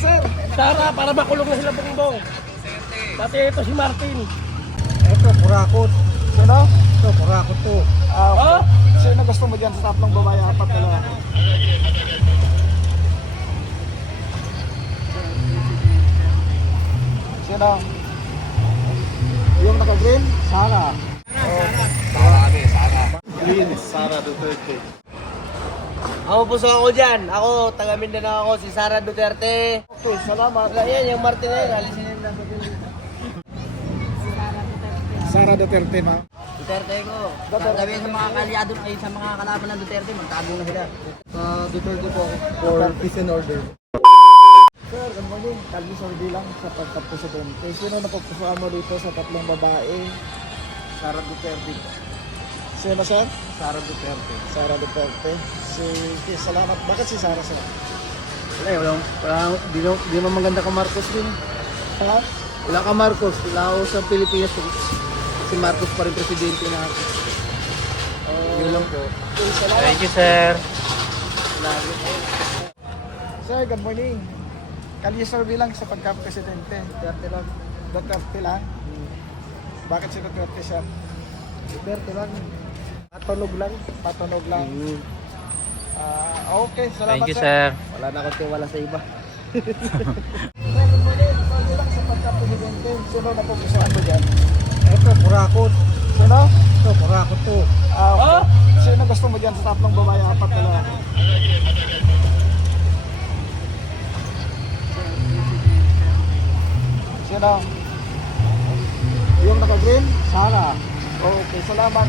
sir. Sara, para makulong na sila Bongbong. Pati ito si Martin. Ito, kurakot. Sino? Ito, kurakot to. Okay. Oh? Sino gusto mo dyan sa tatlong babae, apat na lalaki? Sino? Yung naka-green? Sara. Green, Sara Duterte. Ako puso ako dyan. Ako, taga Mindanao ako, si Sara Duterte. Okay, salamat. Yan, yung Martin na yun. Alisin yun na. Sara Duterte, ma'am. Duterte ko. Sabihin sa mga kalyado, ay sa mga kalaban ng Duterte, magtago na sila. Duterte po ako. For peace and order. Sir, good morning. Kalbi sordi lang sa pagkapresidente. Sino napagpusuan mo dito sa tatlong babae? Sara Duterte. Sino, sir? Sara Duterte. Sara Duterte. Sige, salamat. Bakit si Sara, sir? Di mo maganda ka Marcos din. Ha? Wala ka Marcos. Wala ako sa Pilipinas. Si Marcos pa rin presidente na ako. Yun lang po. Okay, salamat. Thank you, sir. Sir, good morning. Kalye survey lang sa pagka-presidente. Duterte lang. Duterte lang. Bakit si Duterte, sir? Duterte lang. Patunog lang. Patunog lang. Okay, salamat, Thank you, sir. Wala na akong tiwala sa iba. Sir, good morning. Survey lang sa pagka-presidente. Sino napupusuan mo dyan? Ito, kurakot. Sino? Ito, kurakot to. Okay. Sino gusto mo dyan sa tatlong babae, apat na lalaki? Sino? Yung naka-green? Sara. Okay, salamat.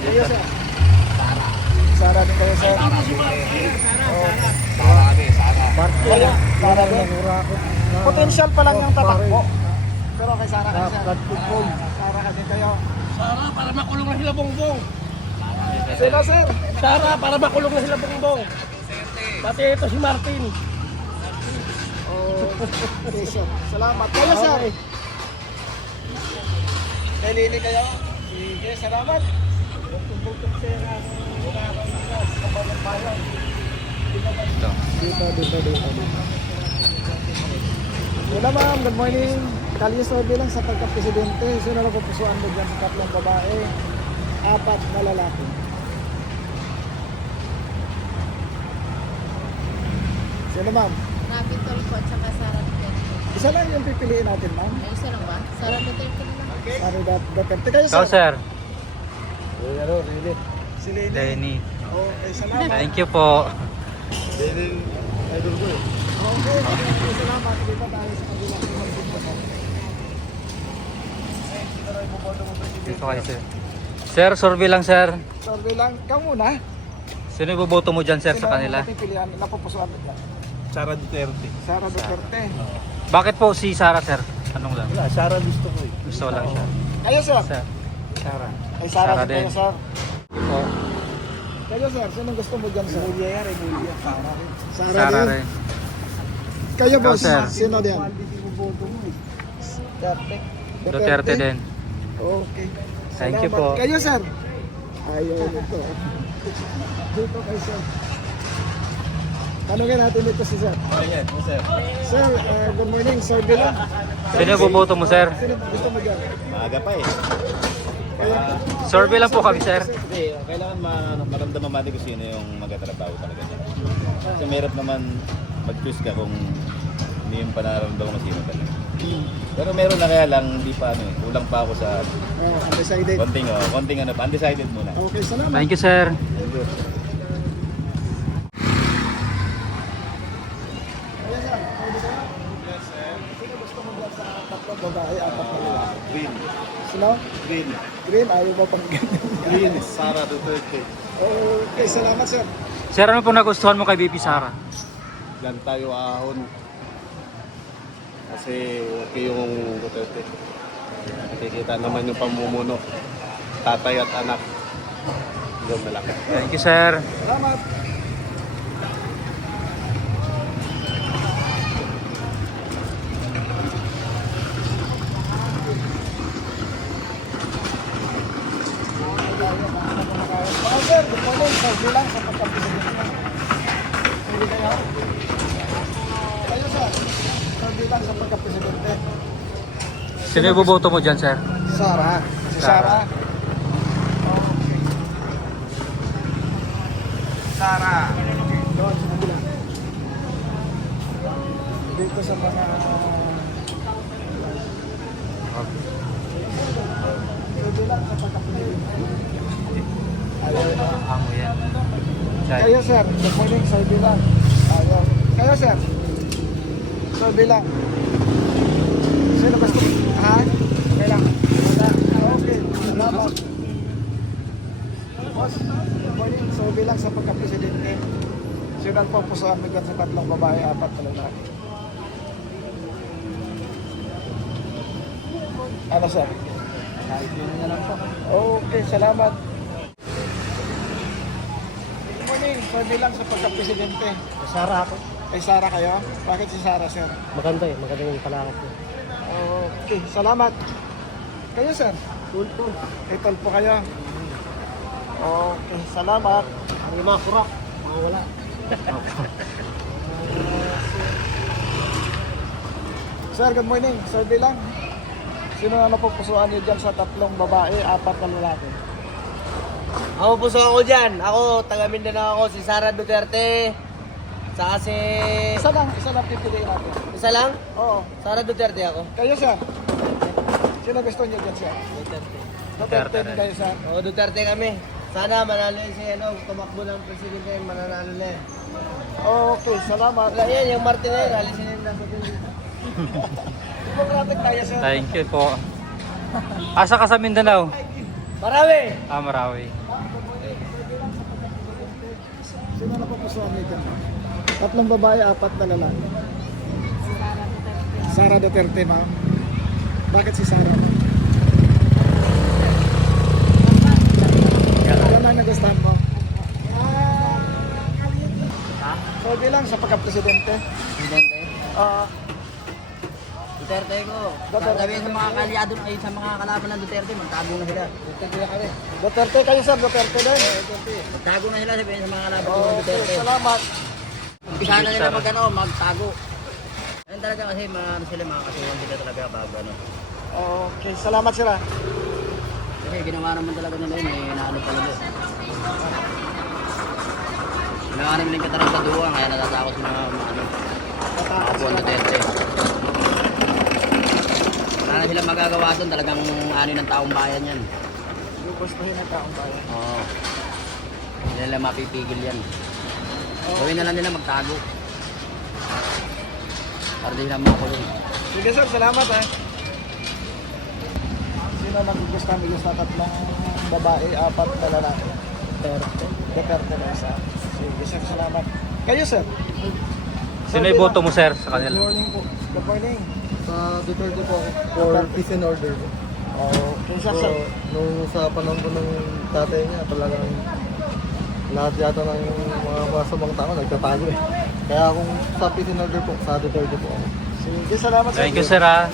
Kayo, sir? Sara. Sara din kayo, sir? Sara. Kayo? Sara din? Kurakot. Potential pa lang yung tatakbo. Pero kay Sara kayo, sir? Football. Sara ka din kayo. Sara, para makulong na sila Bongbong. Sino, sir? Sara, para makulong na sila Bongbong. Pati ito si Martin. Okay, sir. Salamat. Kayo, sir? Nalili kayo? Sige, salamat. Dito. Wala, ma'am. Good morning. Kalye survey lang sa pagka-presidente. Sino na pupusuan mo dyan sa tatlong babae? Apat na lalaki. Sino, ma'am? Rapi Tulfo at saka Sara Duterte. Isa lang yung pipiliin natin, ma'am. Ay, isa lang ba? Sara Duterte lang. Sara Duterte. Kayo, Ikaw, sir? sir. Si Lenny. Lenny. Okay, salamat. Thank you po. Idol ko eh. Okay, salamat. Dito tayo sa kabilang magpunta. Dito kayo, sir. Sir, survey lang, sir. Survey lang. Ikaw muna. Sino iboboto mo dyan, sir, Sino sa kanila? ang pipilian? Napupusuan mo dyan? Sara Duterte. Sara Duterte. Bakit po si Sara, sir? Anong lang? Wala, Sara gusto ko eh. Gusto ko lang siya. Kayo, sir? Sir. Sara. Ay, Sara Sara din kayo, din. sir. Thank you po. Kayo, sir? Sino gusto mo dyan, sir? Emilia yan, Emilia. Sara. Sara, Sara din. rin. Kayo, Ikaw, boss? sir. Sino din? Boto mo eh. Duterte. Duterte din. Okay. Thank you Salamat. po. Kayo, sir? Ayaw nito. Dito kayo, sir. Tanungin natin dito si sir. Ayan, sir. Sir, good morning. Survey lang. Sino iboboto mo, sir? Sino gusto mo dyan? Maaga pa eh. Survey lang po kami, sir. Hindi, kailangan maramdaman natin kung sino yung magtatrabaho talaga niya. Kasi mahirap naman mag-choose ka kung hindi yung panaramdaman mo sino talaga. Pero meron na kaya lang, hindi pa ano eh. Kulang pa ako sa Undecided. konting ano pa. Undecided muna. Okay, salamat. Thank you, sir. Thank you. Ayan, sir. Pwede kayo? Yes, sir. Sino gusto mo dyan sa tatlong babae, apat na lalaki? Green. Sino? Green. Green, ayaw mo pang ganyan. Green. Sara Duterte. Okay, salamat, sir. Sir, ano po nagustuhan mo kay BP Sara? Yan tayo ahon. Kasi okay yung Duterte. Nakikita naman yung pamumuno. Tatay at anak. Doon malaki. Thank you, sir. Salamat. Sir, good morning. Survey lang sa pagkapiligin. Pwede kayo? Kayo sir, sir bilang sa pagka-presidente. Sino yung boboto mo dyan, sir? Sara. Si Sara. Okay. Sara. Doon sa kabila. Dito sa mga... Sir bilang sa pagka-presidente. Ayaw na. Amo yan. Kayo sir, good morning, sir bilang. Ayaw. Kayo sir. Sir bilang. Sino gusto? Ha? Kailang. Wala. Okay. Salamat. Boss, good morning. So bilang sa pagka-presidente, sino ang pupusuan mo dyan sa tatlong babae, apat na lalaki? Ano sir? Kahit yun na lang po. Okay, salamat. Good morning. So bilang sa pagka-presidente. Sara ako. Kay Sara kayo? Bakit si Sara sir? Maganda eh. Maganda yung palakad ko. Okay, salamat. Kayo sir? Tulpo. Itol po kayo. Okay, salamat. Ang mga kurak. Mga wala. Sir, good morning. Sir bilang. Sino na napupusuan niyo dyan sa tatlong babae, apat na lalaki? Ako po ako dyan. Ako, taga Mindanao ako, si Sara Duterte. Saka si... Isa lang pipiliin natin. Isa lang? Oo. Sara Duterte ako. Kayo sir? Sino gusto niyo dyan sir? Duterte. Duterte din kayo sir. Oo, Duterte kami. Sana manalo yun si tumakbo ng presidente, mananalo na yan. Okay, salamat. Wala yan, yung Martin na yun, alisin na yun dapat yun. Democratic tayo sir. Thank you po. Asa ka sa Mindanao? Marami! Marawi. Sino napupusuan niyo dyan? Tatlong babae, apat na lalaki. Sara Duterte, ma'am. Bakit si Sara? Yan ang nagustuhan mo. So bilang sa pagka-presidente, Presidente, Duterte ko. Duterte. Sabihin sa mga kalyado ay sa mga kalaban ng Duterte, magtago na sila. Duterte kayo sir, Duterte din. Magtago na sila sabihin sa mga kalaban ng Okay, Duterte. salamat. Umpisa na nila magtago. Ayun talaga kasi mga sila mga kasuhan sila talaga bago ano. Okay, salamat sir. Kasi ginawa naman talaga nila yun, may naano talaga. Ginawa naman yung katarang sa duwa, kaya natatakot sa mga mga buwan Duterte. Wala na sila magagawa doon, talagang ano ng taong bayan yan. Gugustuhin ang taong bayan. Oo. Hindi nila mapipigil yan. Gawin na lang nila magtago. Para di sila makulong. Sige sir, salamat ha. Sino nagugustuhan niyo sa tatlong babae, apat na lalaki? Duterte na isa. Sige sir, salamat. Kayo sir? Sino yung boto mo, sir, sa Good kanila? morning po. Good morning. Sa Duterte po ako, for peace and order po. Okay sir, sir. Nung sa panahon ko ng tatay niya, talagang lahat yata ng mga masamang tao nagtatago eh. Kaya kung sa peace and order po, sa Duterte po ako. Sige, salamat sir. Thank you, sir, ha.